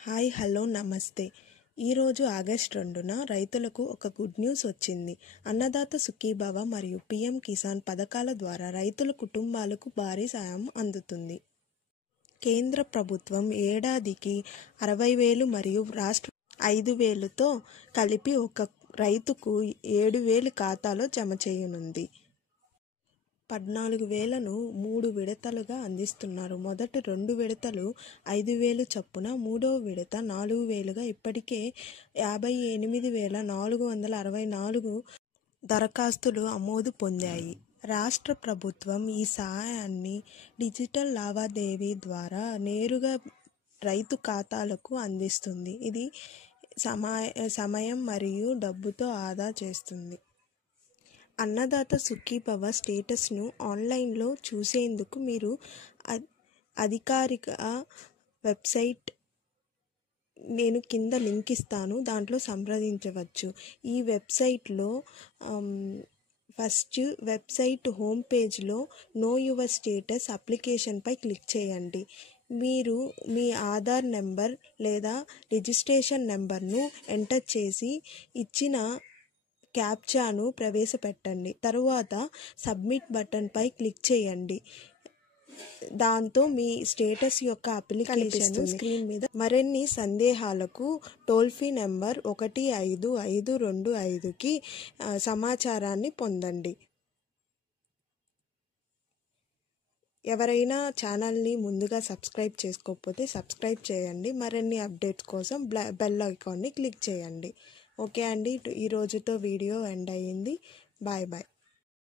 Hi hello నమస్తే. ఈరోజు August 2న రైతులకు ఒక గుడ్ న్యూస్ వచ్చింది. అన్నదాత సుఖీభవ మరియు పీఎం కిసాన్ పథకాల ద్వారా రైతుల కుటుంబాలకు భారీ సాయం అందుతుంది. కేంద్ర ప్రభుత్వం ఏడాదికి 60,000 మరియు రాష్ట్ర 5,000తో కలిపి ఒక రైతుకు 7,000 ఖాతాలో జమ చేయనుంది. 14,000ను 3 విడతలుగా అందిస్తున్నారు. మొదటి 2 విడతలు 5,000 చొప్పున, మూడవ విడత 4,000గా ఇప్పటికే 58,464 దరఖాస్తులు ఆమోదు పొందాయి. రాష్ట్ర ప్రభుత్వం ఈ సహాయాన్ని డిజిటల్ లావాదేవీ ద్వారా నేరుగా రైతు ఖాతాలకు అందిస్తుంది. ఇది సమయం మరియు డబ్బుతో ఆదా చేస్తుంది. అన్నదాత సుఖీభవ స్టేటస్ను ఆన్లైన్లో చూసేందుకు మీరు అధికారిక వెబ్సైట్ నేను కింద లింక్ ఇస్తాను, దాంట్లో సంప్రదించవచ్చు. ఈ వెబ్సైట్లో ఫస్ట్ వెబ్సైట్ హోమ్ పేజ్లో నో యువర్ స్టేటస్ అప్లికేషన్పై క్లిక్ చేయండి. మీరు మీ ఆధార్ నెంబర్ లేదా రిజిస్ట్రేషన్ నెంబర్ను ఎంటర్ చేసి ఇచ్చిన క్యాప్చాను ప్రవేశపెట్టండి. తరువాత సబ్మిట్ బటన్పై క్లిక్ చేయండి. దాంతో మీ స్టేటస్ యొక్క అప్లికేషన్ స్క్రీన్ మీద. మరిన్ని సందేహాలకు టోల్ ఫ్రీ నెంబర్ 15525కి సమాచారాన్ని పొందండి. ఎవరైనా ఛానల్ని ముందుగా సబ్స్క్రైబ్ చేసుకోకపోతే సబ్స్క్రైబ్ చేయండి. మరిన్ని అప్డేట్స్ కోసం బెల్ ఐకాన్ని క్లిక్ చేయండి. ఓకే అండి, ఈ రోజుతో వీడియో ఎండ్ అయ్యింది. Bye bye.